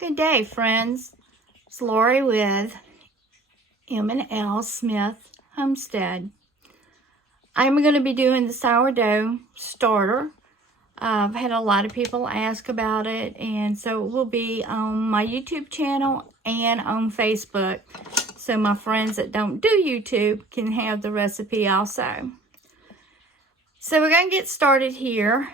Good day, friends. It's Lori with M&L Smith Homestead. I'm going to be doing the sourdough starter. I've had a lot of people ask about it, and so it will be on my YouTube channel and on Facebook, so my friends that don't do YouTube can have the recipe also. So we're going to get started here,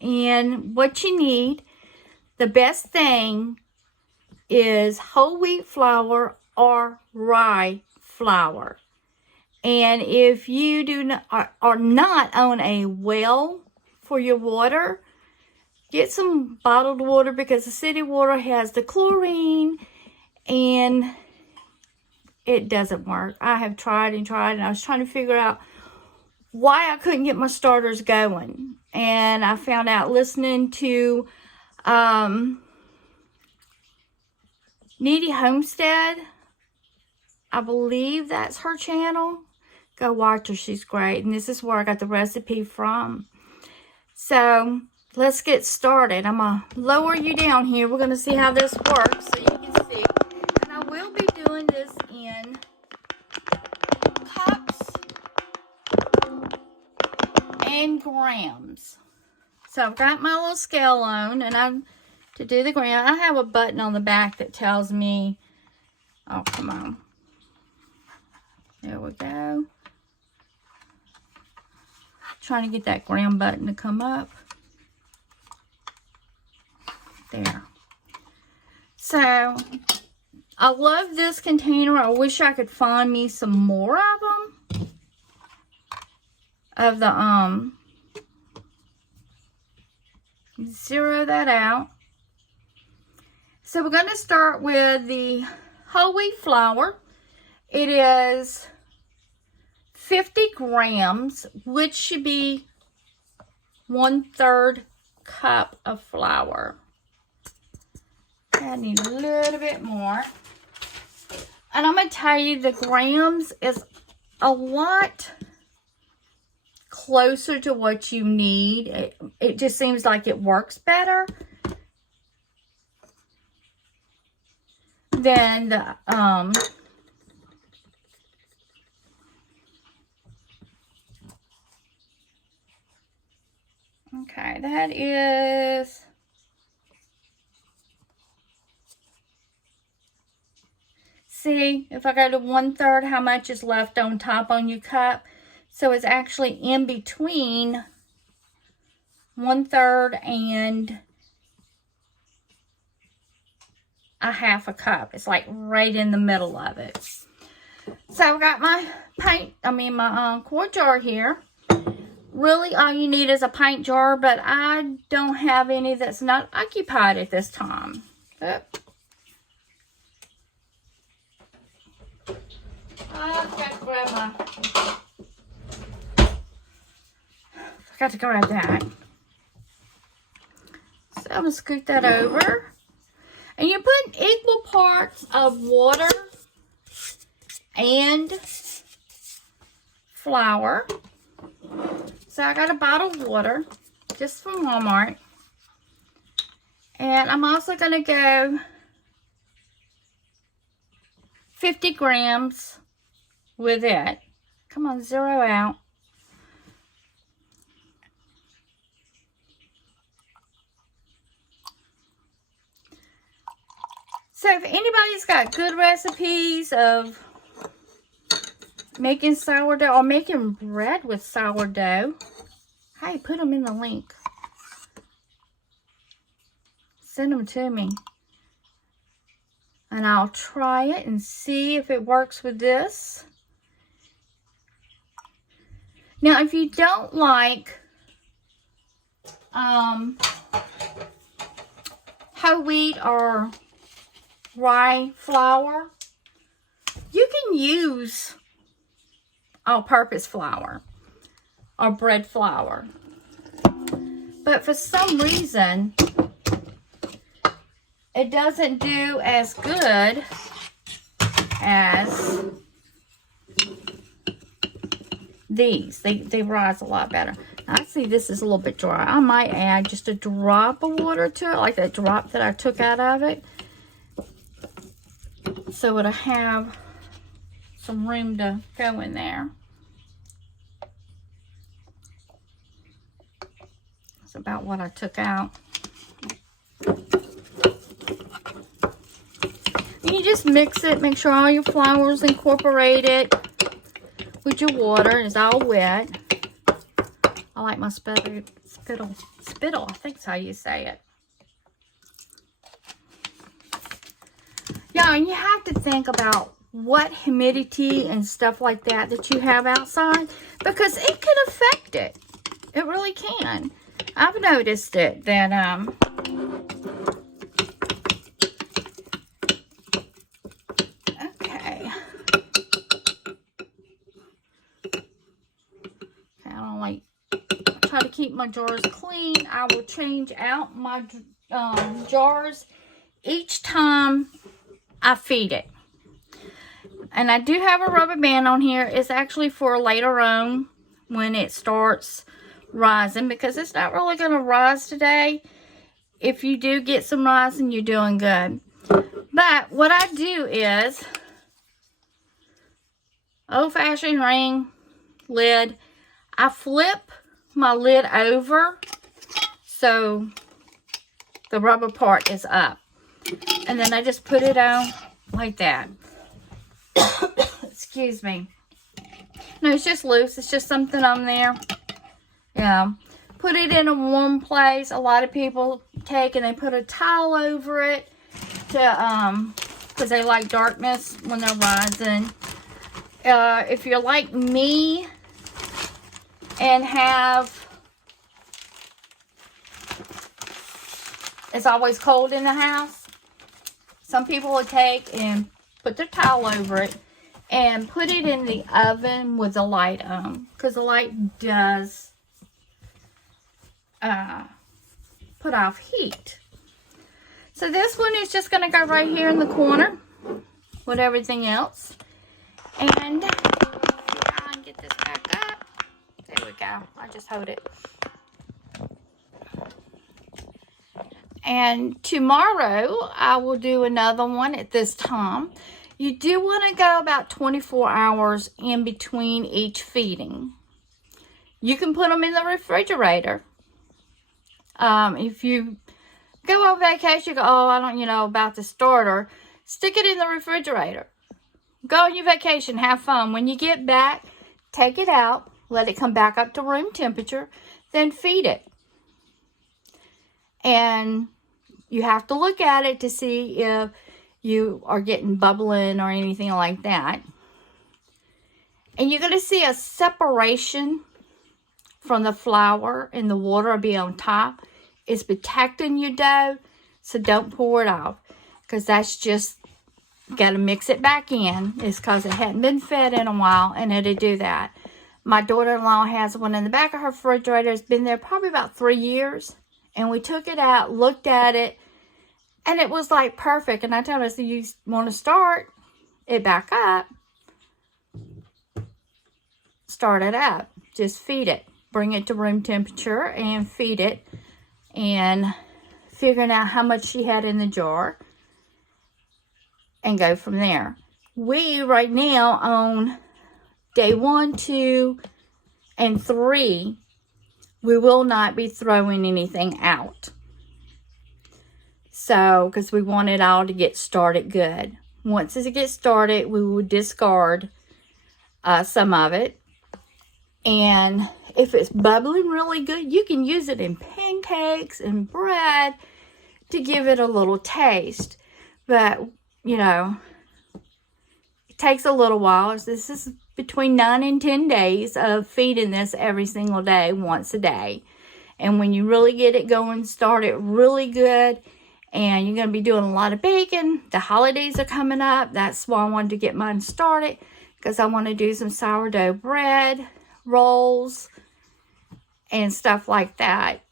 and what you need, the best thing is whole wheat flour or rye flour. And if you are not on a well for your water, get some bottled water, because the city water has the chlorine and it doesn't work. I have tried and tried, and I was trying to figure out why I couldn't get my starters going. And I found out listening to Needy Homestead. I believe that's her channel. Go watch her, she's great. And this is where I got the recipe from. So let's get started. I'm going to lower you down here. We're going to see how this works so you can see. And I will be doing this in cups and grams. So I've got my little scale on, and to do the gram, I have a button on the back that tells me, oh, come on. There we go. Trying to get that gram button to come up. There. So, I love this container. I wish I could find me some more of them. Of the, zero that out. So, we're going to start with the whole wheat flour. It is 50 grams, which should be 1/3 cup of flour. I need a little bit more. And I'm going to tell you, the grams is a lot closer to what you need. It just seems like it works better than the, okay, that is, see, if I go to 1/3, how much is left on top on your cup? So it's actually in between 1/3 and a 1/2 cup. It's like right in the middle of it. So I've got my my quart jar here. Really, all you need is a pint jar, but I don't have any that's not occupied at this time. I've got to grab forgot to grab that. So I'm going to scoot that over. And you put equal parts of water and flour. So I got a bottle of water, just from Walmart. And I'm also going to go 50 grams with it. Come on, zero out. So if anybody's got good recipes of making sourdough or making bread with sourdough, hey, put them in the link. Send them to me. And I'll try it and see if it works with this. Now, if you don't like whole wheat or rye flour, you can use all-purpose flour or bread flour. But for some reason, it doesn't do as good as these. They rise a lot better. I see this is a little bit dry. I might add just a drop of water to it, like that drop that I took out of it. so it'll have some room to go in there. That's about what I took out. And you just mix it, make sure all your flour's incorporated with your water. It's all wet. I like my spittle, I think that's how you say it. Yeah, and you have to think about what humidity and stuff like that you have outside, because it can affect it. It really can. I've noticed it that okay. I don't like, try to keep my jars clean. I will change out my jars each time I feed it. And I do have a rubber band on here. It's actually for later on when it starts rising, because it's not really going to rise today. If you do get some rising, you're doing good. But what I do is old-fashioned ring lid. I flip my lid over so the rubber part is up. And then I just put it on like that. Excuse me. No, it's just loose. It's just something on there. Yeah. Put it in a warm place. A lot of people take and they put a towel over it to because they like darkness when they're rising. If you're like me and it's always cold in the house, some people will take and put their towel over it and put it in the oven with the light on, because the light does put off heat. So this one is just going to go right here in the corner with everything else. And I can get this back up. There we go. I just hold it. And tomorrow I will do another one at this time. You do want to go about 24 hours in between each feeding. You can put them in the refrigerator. If you go on vacation, you go, oh, I don't, about the starter. Stick it in the refrigerator. Go on your vacation, have fun. When you get back, take it out, let it come back up to room temperature, then feed it. And you have to look at it to see if you are getting bubbling or anything like that. And you're going to see a separation from the flour, and the water will be on top. It's protecting your dough, so don't pour it off, because that's just got to mix it back in. It's because it hadn't been fed in a while, and it'll do that. My daughter-in-law has one in the back of her refrigerator. It's been there probably about 3 years, and we took it out, looked at it, and it was like perfect. And I told her, so you want to start it back up, start it up, just feed it, bring it to room temperature and feed it, and figuring out how much she had in the jar and go from there. We right now on day 1, 2, and 3, we will not be throwing anything out. So, because we want it all to get started good. Once it gets started, we will discard some of it. And if it's bubbling really good, you can use it in pancakes and bread to give it a little taste. But, it takes a little while. This is between 9 and 10 days of feeding this every single day, once a day. And when you really get it going, start it really good, and you're going to be doing a lot of baking. The holidays are coming up. That's why I wanted to get mine started, because I want to do some sourdough bread, rolls, and stuff like that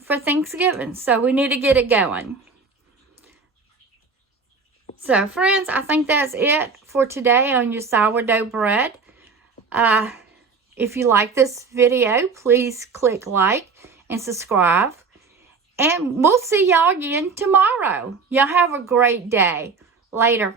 for Thanksgiving. So we need to get it going. So friends, I think that's it for today on your sourdough bread. If you like this video, please click like and subscribe. And we'll see y'all again tomorrow. Y'all have a great day. Later.